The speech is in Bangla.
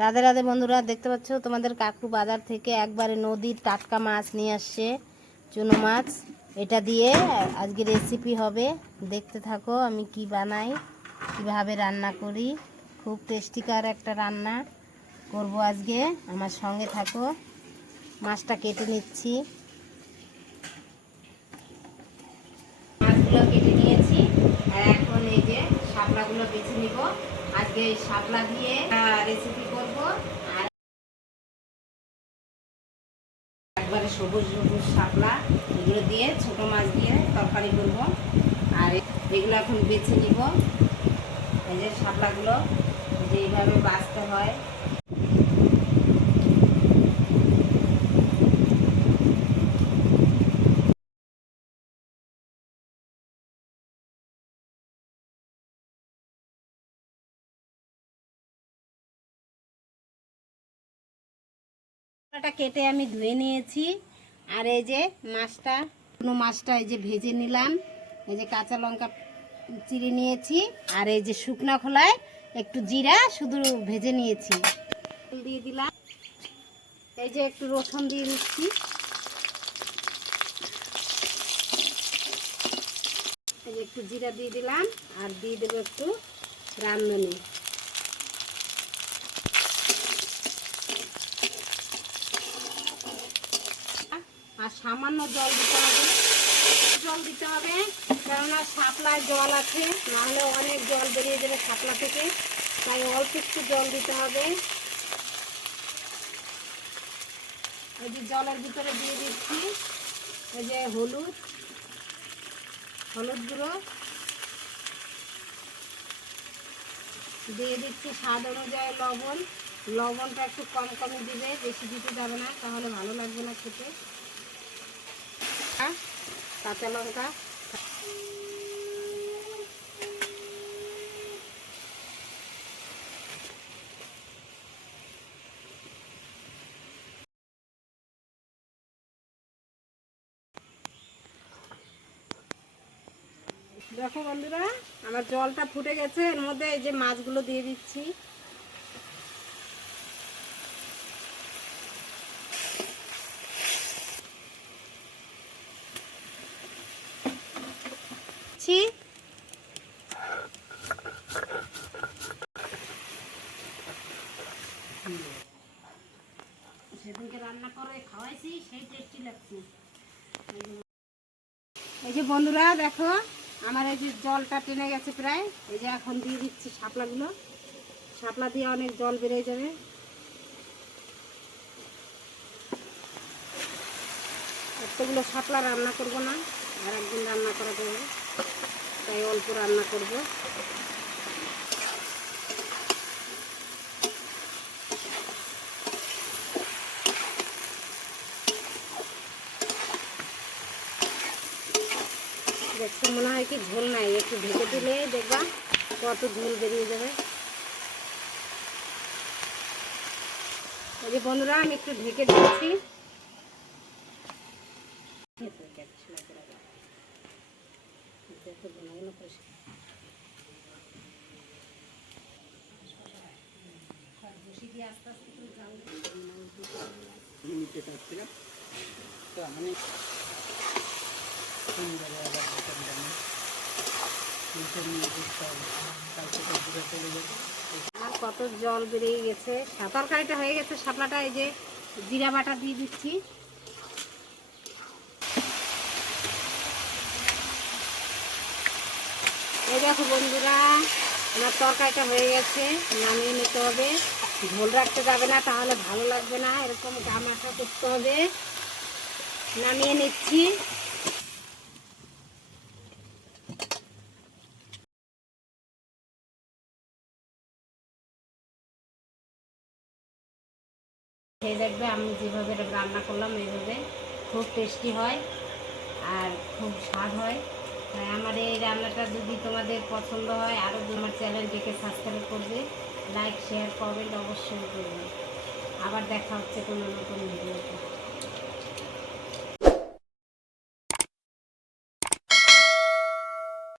রাধে রাধে বন্ধুরা, দেখতে পাচ্ছ তোমাদের কাকু বাজার থেকে একবারে নদীর টাটকা মাছ নিয়ে আসছে, চুনো মাছ। এটা দিয়ে আজকে রেসিপি হবে, দেখতে থাকো আমি কি বানাই, কিভাবে রান্না করি। খুব টেস্টিকার একটা রান্না করব আজকে, আমার সঙ্গে থাকো। মাছটা কেটে নিচ্ছি, মাছগুলো কেটে নিয়েছি। আর এখন এই যে শাপলাগুলো বেছে নিব। আজকে এই শাপলা দিয়ে রেসিপি করব। আর একবারে সবুজ সবুজ শাপলা, এগুলো দিয়ে ছোট মাছ দিয়ে তরকারি করব। আর এগুলো এখন বেছে নিব। এই যে শাপলাগুলো যে এইভাবে বাছতে হয়। কেটে আমি ধুয়ে নিয়েছি। আর এই যে মাছটা, মাছটা এই যে ভেজে নিলাম। এই যে কাঁচা লঙ্কা চিড়ে নিয়েছি। আর এই যে শুকনা খোলায় একটু জিরা শুধু ভেজে নিয়েছি, দিয়ে দিলাম। এই যে একটু রসুন দিয়ে দিচ্ছি। এই যে একটু জিরা দিয়ে দিলাম। আর দিয়ে দেবো একটু রাঁধুনি। আর সামান্য জল দিতে হবে, কেননা শাপলায় জল আছে, নাহলে অনেক জল বেরিয়ে যাবে শাপলা থেকে। তাই অল্প একটু জল দিতে হবে। এই যে জলের ভিতরে দিয়ে দিচ্ছি এই যে হলুদ গুঁড়ো, দিয়ে দিচ্ছি স্বাদ অনুযায়ী লবণ। লবণটা একটু কম কমই দিবে, বেশি দিতে যাবে না, তাহলে ভালো লাগবে না খেতে। কাঁচা লঙ্কা, দেখো বন্ধুরা আমার জলটা ফুটে গেছে। এর মধ্যে এই যে মাছগুলো দিয়ে দিচ্ছি। সেদিনকে রান্না করে খাওয়াইছি, সেই টেস্টি লাগছে। এই যে বন্ধুরা দেখো আমার এই যে জলটা টেনে গেছে প্রায়। এই যে এখন দিয়ে দিচ্ছি শাপলাগুলো। শাপলা দিয়ে অনেক জল বেরিয়ে যাবে। এতগুলো শাপলা রান্না করব না, আর একদিন রান্না করা যাবে, তাই অল্প রান্না করব। দেখতে মনে হয় কি ঝোল নাই, একটু ঢেকে দিলে দেখবা কত ঝোল বেরিয়ে যাবে। এই যে বন্ধুরা আমি একটু ঢেকে দিচ্ছি। কত জল বেরিয়ে গেছে, তরকারিটা হয়ে গেছে। শাপলাটা এই যে জিরা বাটা দিয়ে দিচ্ছি। এই দেখো বন্ধুরা আমার তরকারিটা হয়ে গেছে, নামিয়ে নিতে হবে। ঝোল রাখতে যাবে না, তাহলে ভালো লাগবে না, এরকম গামাখা করতে হবে। নামিয়ে নিচ্ছি। খেয়ে দেখবে আমি যেভাবে রান্না করলাম, এইভাবে খুব টেস্টি হয় আর খুব স্বাদ হয়। তাই আমার এই রান্নাটা যদি তোমাদের পছন্দ হয়, আরও আমার চ্যানেলটিকে সাবস্ক্রাইব করবে, লাইক শেয়ার কমেন্ট অবশ্যই করবে। আবার দেখা হচ্ছে কোনো নতুন ভিডিওতে।